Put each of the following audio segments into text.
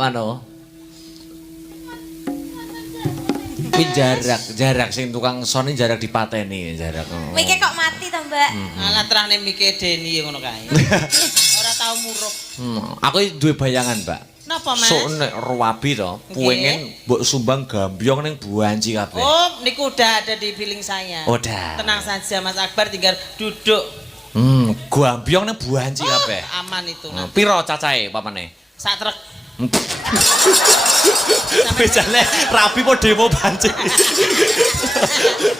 mano. Ki jarak sing tukang son jarak dipateni jarak. Mike kok mati to, Mbak? Alah terahne Mike Deni ngono kae. Ora tau murup. Aku duwe bayangan, Mbak. Napa, Mas? Sok nek ruwabi to, pengen mbok sumbang gambyong ning Buanci kabeh. Oh, niku udah ada di feeling saya. Udah. Tenang saja Mas Akbar tinggal duduk. Gambyong ning Buanci kabeh. Aman itu. Piro cacahe papane? Sak truk. Bejane rabi po demo Banci.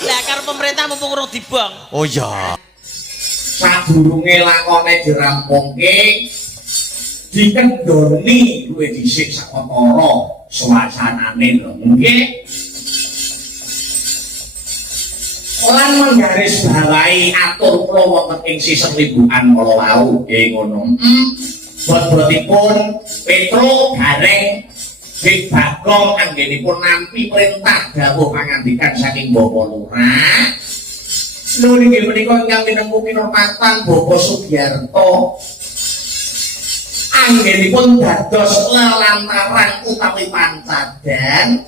Lah karo pemerintah mumpung urung dibong. Oh iya. Sadurunge lakone dirampungke dikendoni luwih dhisik sakotara suasanane lho. Nggih. Lan menggarisbawahi atur kula wonten ing sisih limbukan kala wau nggih ngono. Bot-botipun Petro Gareng Big Bagong anggenipun nampi perintah dawuh pangandikan saking Bapak Lurah. Lho niki menika ingkang tinempu kinurmatan Bapak Sugiarto. Anggenipun dados lelantaran utawi pancadan.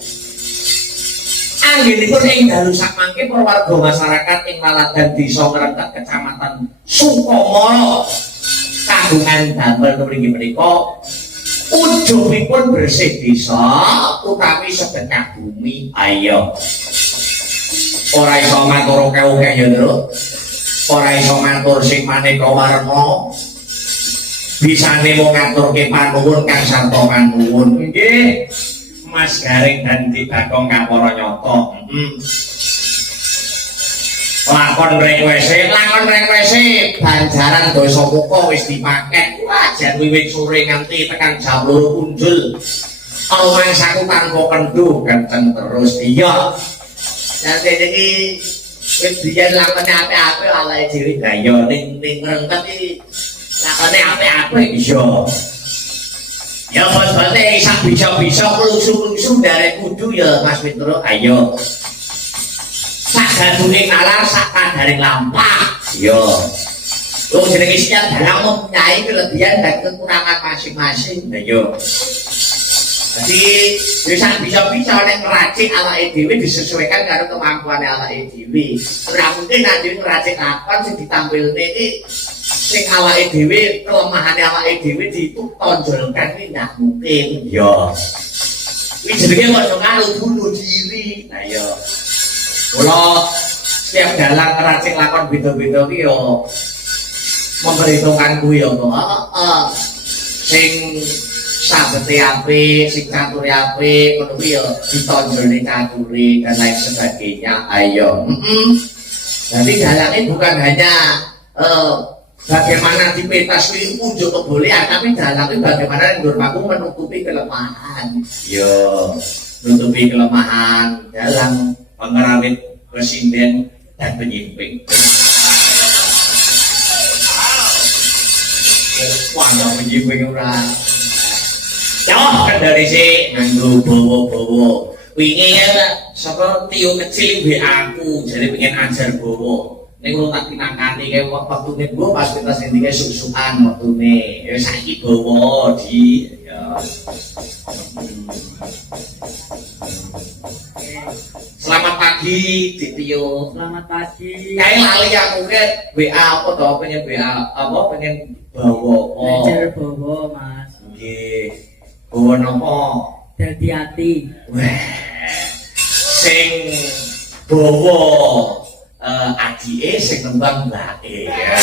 Anggenipun ing dalu sakmangke para warga masyarakat ing Laladan Desa Ngrentet Kecamatan Sukamala Kagungan damel mriki menika ujungipun bersih desa utawi sedekah bumi. Ayo. Ora iso matur kewuke ya, Lho. Ora iso matur sing maneka warna. Bisane mung ngaturke panuwun kang sarta panuwun. Nggih. Mas Garing dan Di Bagong kapara nyata. Lakon rekwese banjaran dosa muka wis dipaket wajan wiwit sore nganti tekan jam 2 kunjul almangsaku tanpa kendu kenceng terus iya nanti iki wis biyen lakone apik-apik awake dhewe gaya ning Ngrentet iki lakone apik-apik iya ya bos-bose isak bisa-bisa klusu-klusu dari kudu ya Mas Petro ayo gadune nalar sak kadaring lampah. Yo. Wong jenenge setiap dalang mempunyai kelebihan dan kekurangan masing-masing. Nah yo. Jadi bisa nek ngeracik awake dhewe disesuaikan karo kemampuan awake dhewe. Ora mungkin nanti ngeracik lakon sing ditampilne iki sing awake dhewe kelemahane awake dhewe ditonjolkan iki ndak mungkin. Yo. Iki jenenge kok karo bunuh diri. Nah yo. Kalau setiap dalang ngeracik lakon beda-beda ki yo memperhitungkan kuwi yo sing sabete apik, sing cature apik, ngono kuwi yo ditonjolne cature dan lain sebagainya. Ayo. Jadi dalangnya bukan hanya bagaimana dipetas kuwi unjuk kebolehan, tapi dalangnya bagaimana Ndurmaku menutupi kelemahan. Yo, menutupi kelemahan dalang pengerawit presiden dan penyimping. Wah, nggak penyimping orang. Jauh kan dari si nganggo bowo-bowo. Wingi ya, siapa Tio kecil be aku, jadi pengen ajar bowo. Nek lu tak tinangkani kayak waktu nih gue pas kita sendiri susukan waktu nih, ya sakit bowo di. Ya. Selamat pagi, Titio. Selamat pagi. Kayak lali aku ke WA apa toh pengen WA apa pengen bawa Belajar bawa Mas. Nggih. Bawa nopo? Dadi ati. Wah. Sing bawa adike sing nembang mbake. Ya.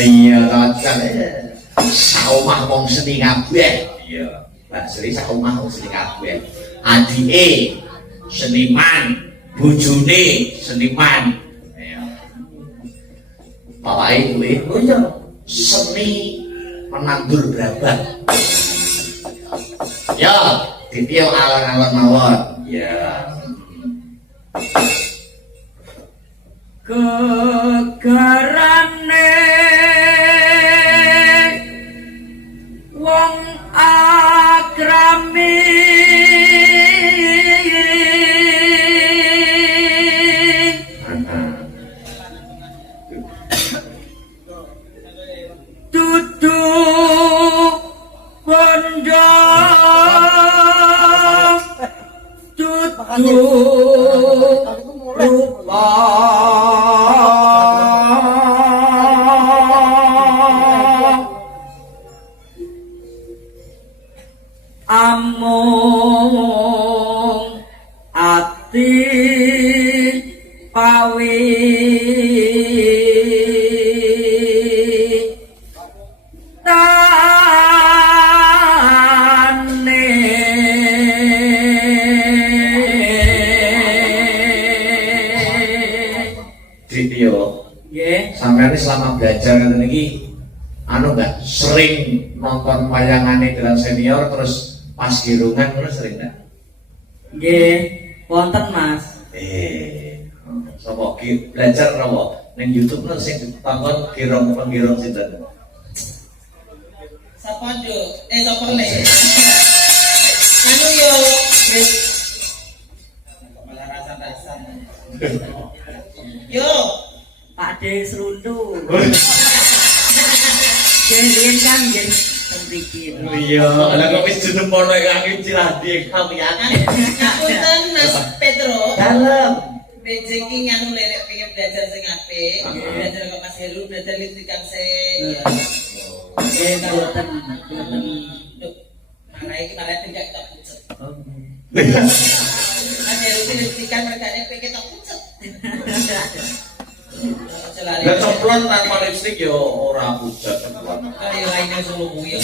Iya, kan saomah wong seni kabeh. Iya, Mbak Sri saomah wong seni kabeh. Adike seniman, bojone seniman. Ya. Bapake kuwi oh iya seni menandur brabant. Ya, ditio alon-alon mawon. Ya. Gegarane wong akrami Duduk bondo duduk rupa amung ati pawi tane Dityo, nggih sampeyan selama belajar ngeten iki anu enggak sering nonton wayangane Grand Senior terus pas girungan ngono sering enggak? nggih wonten Mas Sapa belajar napa ning YouTube lho sing ditonton girong-girong sinten? Sapa Ndo? Sapa le? Anu yo wis malah rasa-rasa. Yo, Pak De Seruntu Jen kan jen mriki. Iya, lha kok wis jenempono kaki ciladi kalian. ngapunten Mas Pedro. Dalem. Rezeki nganu lelek pengen belajar sing apik, belajar kok Mas Heru, belajar listrikan sing. Nggih boten boten. Mana iki malah tidak tak pucet. Oke. Mas Heru ki listrikan mergane pengen tak pucet. Lah coplon tanpa lipstik yo ora pucat. Kali lainnya solo kuwi.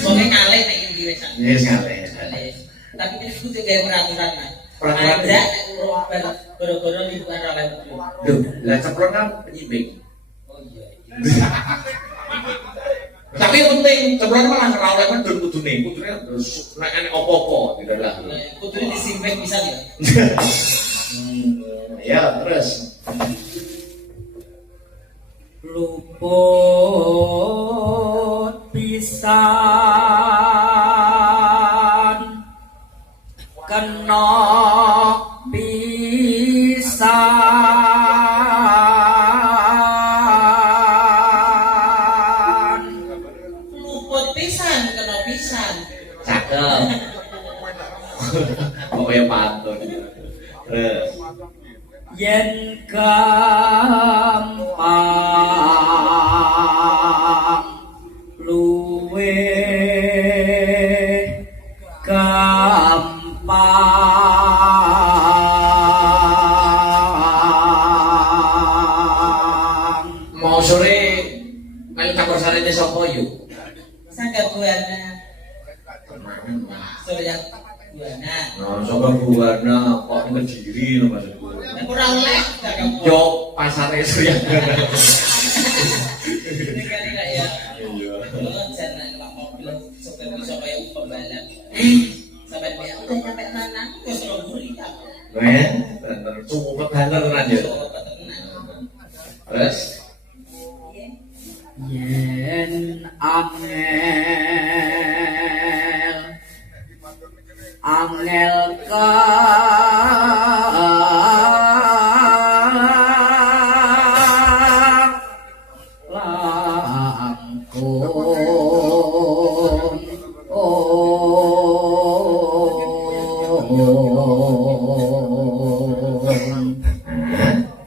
Pokoke ngalih nek iki wis. Yes ngale. Tapi ini kudu gawe peraturan Mas. Peraturan Ada goro-goro liburan ora oleh. Duh, lah coplon kan penyimbing. Oh iya. Tapi yang penting coplon malah ora oleh medun kudune nek ana apa-apa tidak lah. Kudune disimpen bisa ya. Ya, terus Luput pisan kena pisan Luput pisan kena pisan. cakep. Pokoknya pantun. Terus yen gampang luwe gampang mau sore melu campur sarene sapa yuk? Sangga buana. Surya buana. Nah, sapa buana kok ngejiri lho maksudku. Nek ora oleh sangga buana. Yo pasare Surya. Kali lah ya. Iya. Jangan numpak mobil sopir bisa kayak pembalap. Sampai dia udah nyampe mana? Wis ora buri ta. Bener, cukup bener tenan yo. Terus yen angel ka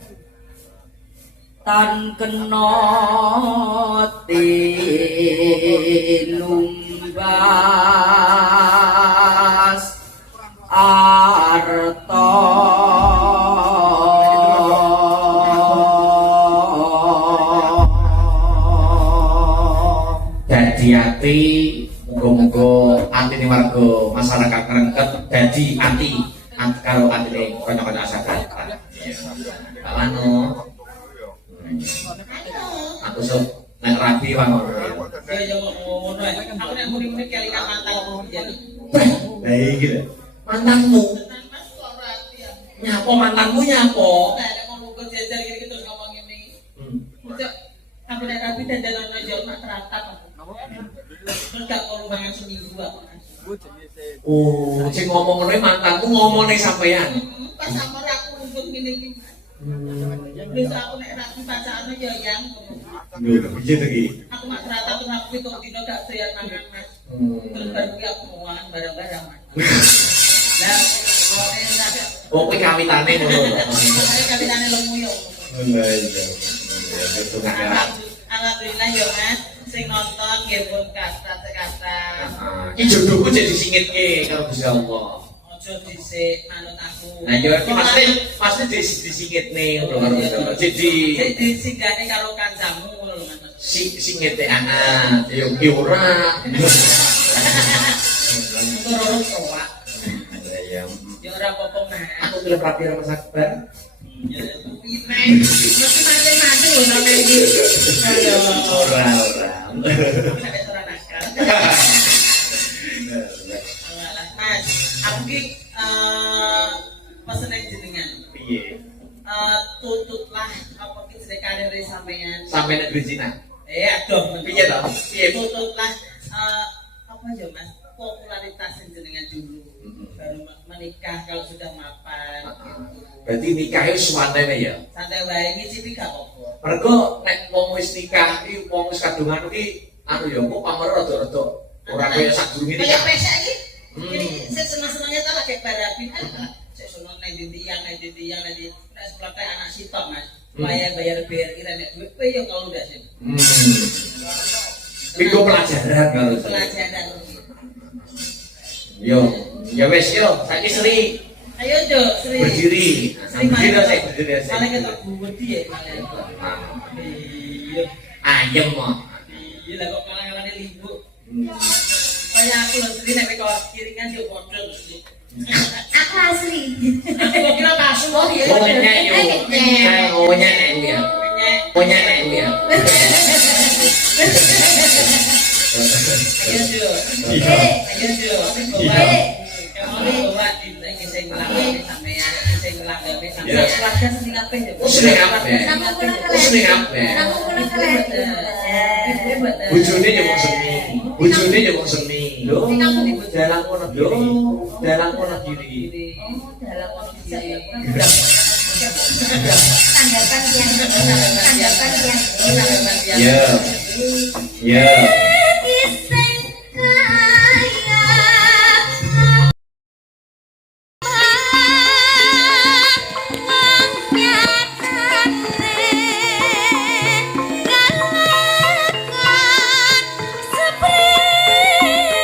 langkung tan kena tinumbas arta dadi ati muga-muga atine warga masyarakat Ngrengket dadi ati karo atine kanca-kanca asagan. Pak Wano. Aku sok nek rapi Wano. Ya ngono ae. Aku nek muni-muni kelingan mantanku jadi. Lah iki lho. Mantanmu. Nyapa mantanmu nyapa? Nek ngono kok jajar iki terus ngomong ngene iki. Cok, aku nek rapi dandanan aja mak teratap. Terus gak perlu mangan seminggu aku. Oh, sing ngomong ngene mantanmu ngomong ning sampean. Pas sampe aku nuntut ngene iki. Wis aku nek rapi pacaran ya yang. Lho, piye to iki? Aku mak ternyata tuh aku itu dino gak doyan mangan Mas. Terus baru ki aku mau mangan barang-barang Mas. Lah, kone sampe Oh, kuwi kawitane ngono. saya kawinane lemu yo. Lah iya. Ya betul ya. Alhamdulillah yo Mas, sing nonton nggih pun kasta-kasta. Iki jodohku jadi singitke karo Gusti Allah. Ojo dhisik manut aku. Nah, yo iki pasti disingitne ngono karo Gusti Allah. Jadi disinggane karo kancamu ngono lho Mas. singite anak yo ki ora. Terus kok. Ya, Ya ora apa-apa Mas. aku belum rapi sama Sakbar. Ya piye mesti mati-mati lho sampe iki. Ora. Sampai ora nakal. Alah, Mas, aku ki pesen jenengan. Piye? Tututlah apa ki jenenge karir sampean. Sampai nek Cina. Aduh, Piye to? Piye? tututlah apa ya Mas, popularitas jenengan dulu. Baru menikah kalau sudah mapan. Berarti nikah itu suwantene ya. Santai wae ngicipi gak apa-apa. Mergo nek wong wis nikah iki wong wis kadungan iki anu ya kok pamer rada-rada ora kaya sadurunge Kayak nikah. pesek iki. Ini saya seneng-senengnya tuh kayak barabin. Saya seneng nek ditiang nek nek sebelah kayak anak sitok Mas. Bayar BRI nek duit kowe yo kalau udah sih. Iku pelajaran kalau Pelajaran. Yo, ya wis yo, saiki Sri Ayo Jo, Sri. berdiri. Sri Berdiri malah saya berdiri saya. malah ketok budi ya malah. Iya. Ayem mo. Iya lah kok kalang-kalangnya libur. Kayak aku loh Sri nek kawas kiringan yo model. Aku asli. Aku kok kira kasu kok ya. Pokoknya yo. Pokoknya ya. Pokoknya ya. Ayo Jo. Iya. Ayo Jo. Iya. Kamu bawa di sing ngelanggapi sampean, sing ngelanggapi sampean. Keluarga sing apa ya? Sing apa? Sing apa? Bojone yo wong seni. Bojone yo wong seni. Lho, dalang kono lho, dalang kono kiri. Dalam kondisi Tanggapan yang Ya. Ya. Iseng kaya wong nyatane galakon seprene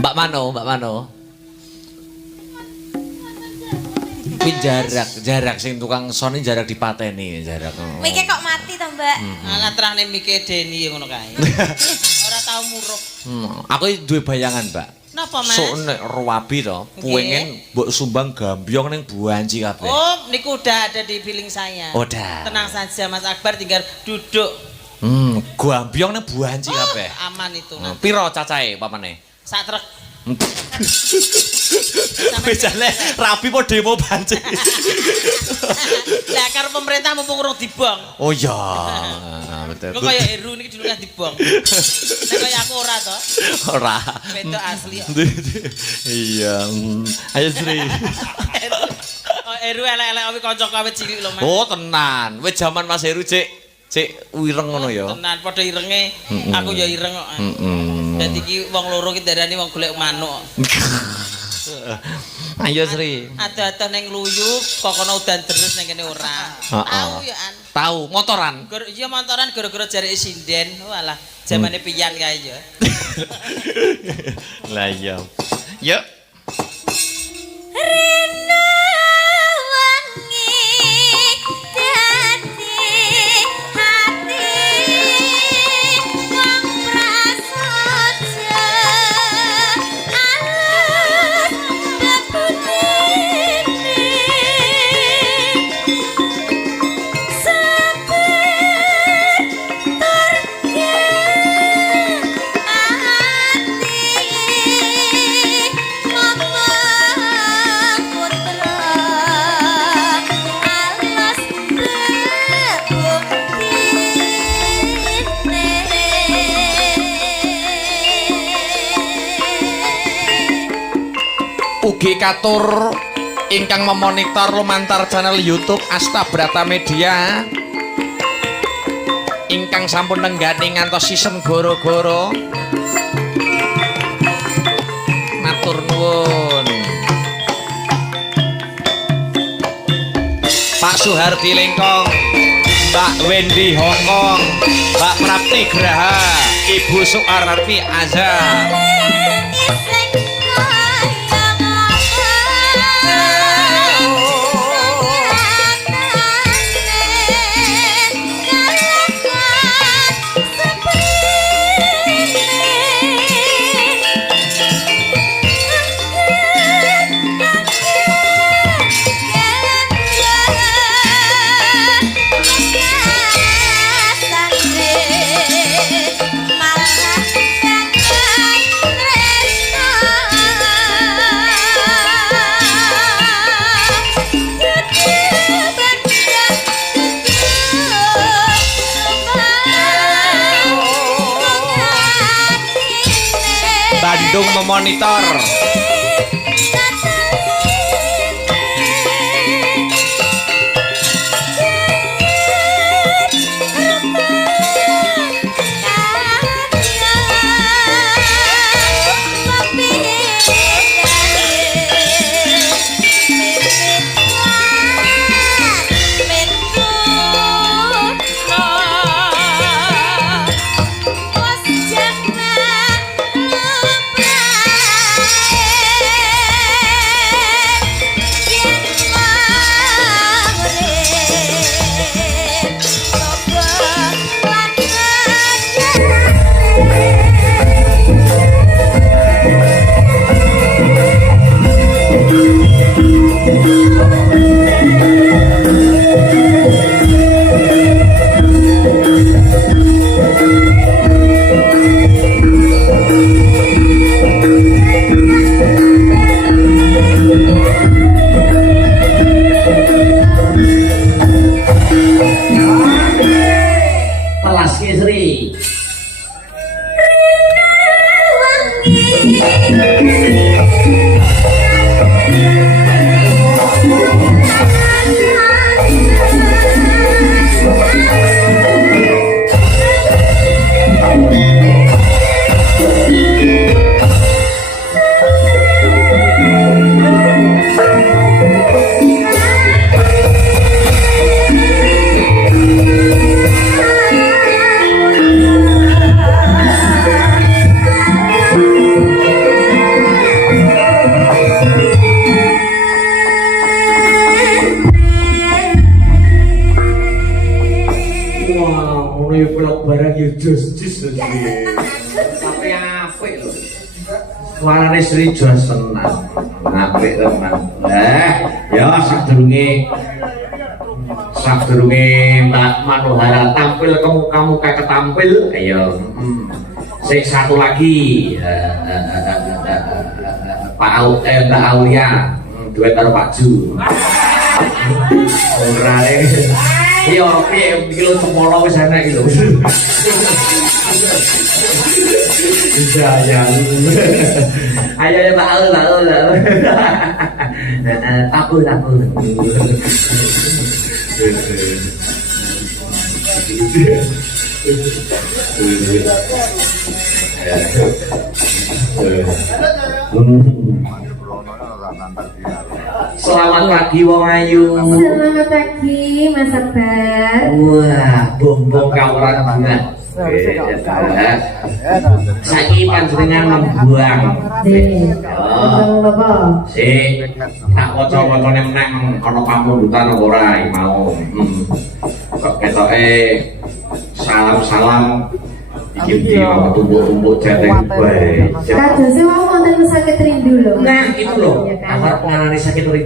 Mbak Mano. Kuwi jarak sing tukang soni jarak dipateni jarak. Mikir kok mati to, Mbak? Alah terane mikir Deni ngono kae. Ora tau murup. Aku duwe bayangan, Mbak. Napa, Mas? Sok nek ruwabi to, pengen mbok sumbang gambyong ning Buanci kabeh. Oh, niku udah ada di billing saya. Udah. Tenang saja Mas Akbar, tinggal duduk. Gambyong ning Buanci kabeh. Aman itu. Piro cacahe papane? Sak truk. Bejane rabi po demo banci. Lah karo pemerintah mumpung urung dibong. Oh iya. Betul. Kok kaya Heru niki dulu kan dibong. Nek kaya aku ora to. Ora. Wedok asli. Iya. Ayo Sri. Oh, Heru elek-elek awi kancaku awit cilik lho, Mas. Oh tenan. Wis jaman Mas Heru cek wireng ngono ya. Tenan padha irenge, aku ya ireng kok. Dadi iki wong loro ki darani wong golek manuk. Ayo Sri. Ada-ada ning luyu kok kono udan deres ning kene ora. Tahu ya an. Tahu motoran. Iya motoran gara-gara jareke sinden. Walah, zamane piyan kae ya. Lah iya. Yuk. Rena wangi dadi hati wong prasaja alus ngapune sabar turke ati mama putra alas Ugi katur ingkang memonitor lumantar channel YouTube Asta Brata Media ingkang sampun nenggani ngantos season goro-goro. Matur nuwun. Pak Suhardi Lengkong, Mbak Wendy Hongkong, Mbak Prapti Graha, Ibu Suarti Azhar. Bandung memonitor. Telas ki Sri. Barang yo jos-jos lho. Tapi apik lho. suarane Sri jos senang. Apik teman. Ya sadurunge Mbak Manohara tampil ke muka-muka ketampil. Ayo. Sing satu lagi Mbak Aulia duet karo Pak Ju. Orane. Iya, piye kilo semolo wis enak iki lho. Sayang. Ayo ya Pak Aul. Tapul. Selamat pagi Wong Ayu. Selamat pagi Mas Akbar. Wah, bom kawaran bunga. Saiki panjenengan membuang. Sik, tak waca-wacane meneh ana pamundutan apa ora iki mau. Kok ketoke salam-salam iki tumpuk-tumpuk jateng bae. Kadose wau wonten sakit rindu lho. Nah, itu loh. Awak pengarane sakit